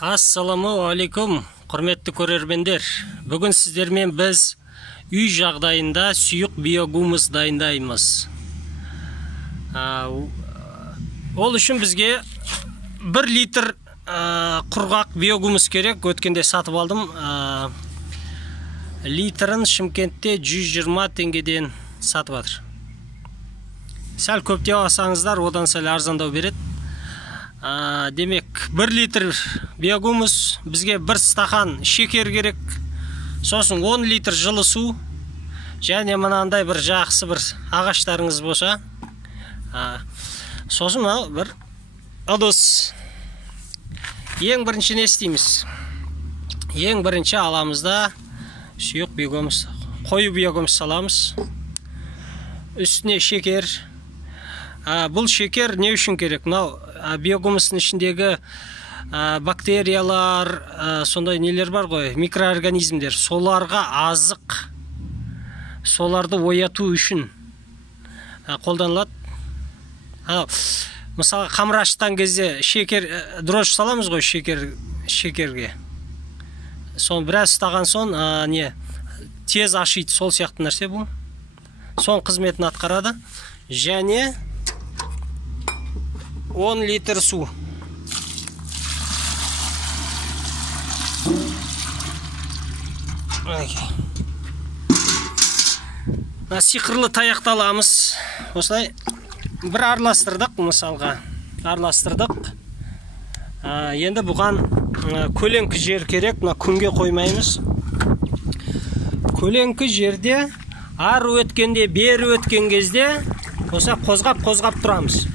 Ассаламу алейкум, құрметті көрермендер. Бүгін сіздермен біз үй жағдайында сұйық биогумус дайындаймыз. Ол үшін бізге 1 литр құрғақ биогумус керек. Өткенде сатып алдым. Литрін Шымкентте 120 теңгеден сатып жатыр. Сәл көптеп алсаңыздар, одан сәл арзандау береді. Демек 1 литр биогумус, бізге 1 стақан шекер керек, сосын 10 литр жылы су, және мынандай бір жақсы бір ағаштарыңыз болса, сосын бір ыдыс. Ең бірінші не істейміз? Ең бірінші аламыз да сұйық биогумус, қою биогумус саламыз. Үстіне шекер. Бұл шекер не үшін керек? Биогумустың ішіндегі бактериялар, сондай нелер бар ғой, микроорганизмдер, соларға азық, соларды ояту үшін қолданылады. Мысалы, қамыр ашытқан кезде шекер, дрожж саламыз ғой шекерге. Соны біраз ұстаған соң, тез ашиды, сол сияқты нәрсе бұл. Соның қызметін атқарады. Және 10 литр су. Сиқырлы таяқты аламыз. Осылай бір араластырдық, мысалға. Араластырдық. Енді бұған көлеңкі жер керек, күнге қоймаймыз. Көлеңкі жерде ары өткенде, бері өткен кезде осылай қозғап тұрамыз.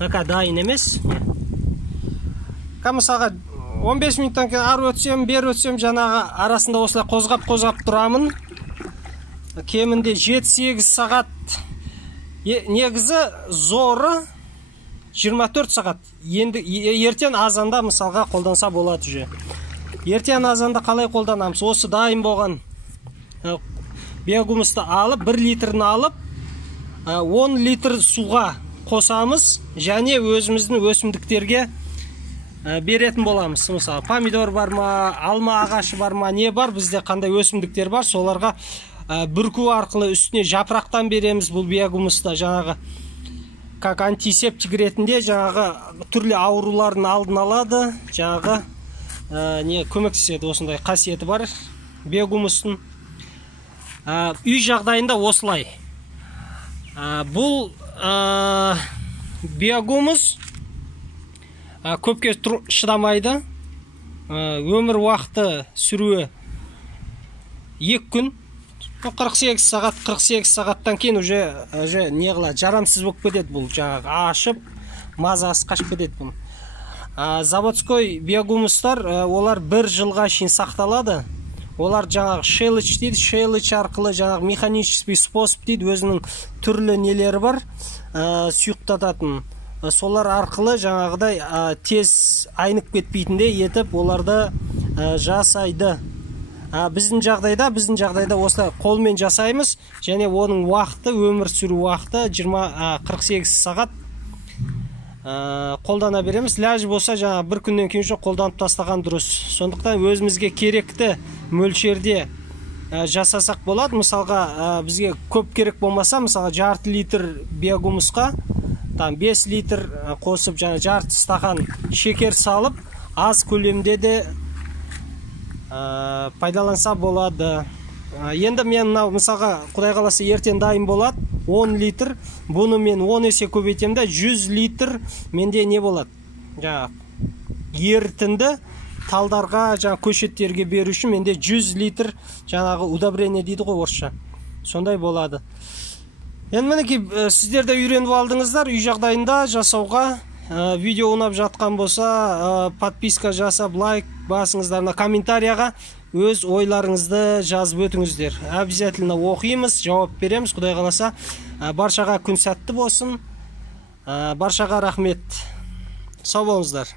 Дайын емес. Мысалға 15 минуттан кейін ары өтсем, бері өтсем, жаңағы арасында осылай қозғап тұрамын. Кемінде 7-8 сағат. Негізі зоры 24 сағат. Енді ертең азанда мысалға қолданса болады уже. Ертең азанда қалай қолданамыз? Осы дайын болған биогумусты алып, 1 литрін алып, 10 литр суға қосамыз, және өзіміздің өсімдіктерге беретін боламыз. Мысалы, помидор бар ма, алма ағашы бар ма, не бар, бізде қандай өсімдіктер бар, соларға бүрку арқылы үстіне жапырақтан береміз. Бұл биогумуста жаңағы как антисептик ретінде жаңағы түрлі аурулардың алдын алады, жаңағы көмектеседі, осындай қасиеті бар биогумустың. Үй жағдайында осылай. Бұл биогумус көпке шыдамайды. Өмір уақыты сүруі 2 күн. 48 сағаттан кейін уже не қылады, жарамсыз болып кетеді бұл. Жаңағы ашып, мазасы қашып кетеді бұл. Заводской биогумустар, олар 1 жылға шейін сақталады. Олар жаңағы шелыч дейді, шелыч арқылы жаңағы механический способ дейді, өзінің түрлі нелері бар, сұйықтататын. Солар арқылы жаңағыдай тез айнып кетпейтіндей етіп, оларды жасайды. Біздің жағдайда осылай қолмен жасаймыз, және оның уақыты, өмір сүру уақыты 48 сағат қолдана береміз. Ләжі болса жаңа 1 күннен кейін жоқ, қолданып тастаған дұрыс. Сондықтан өзімізге керекті мөлшерде жасасақ болады. Мысалға, бізге көп керек болмаса, мысалға жарты литр биогумусқа 5 литр қосып, жарты стақан шекер салып, аз көлемде де пайдаланса болады. Енді мен мысалға, құдай қаласа ертең дайын болады, 10 литр, бұны мен 10 есе көбейтемді, 100 литр менде не болады? Ерітінді талдарға, көшеттерге беру үшін менде 100 литр жаңағы удобрение дейді ғой орысша. Сондай болады. Енді мінеки, сіздерде үйреніп алдыңыздар, үй жағдайында жасауға. Видео ұнап жатқан болса, подписка жасап, лайк басыңыздарына, комментарияға өз ойларыңызды жазып өтіңіздер. Обязательно оқимыз, жауап береміз. Құдай қаласа, баршаға күн сәтті болсын. Баршаға рахмет. Сау болыңыздар.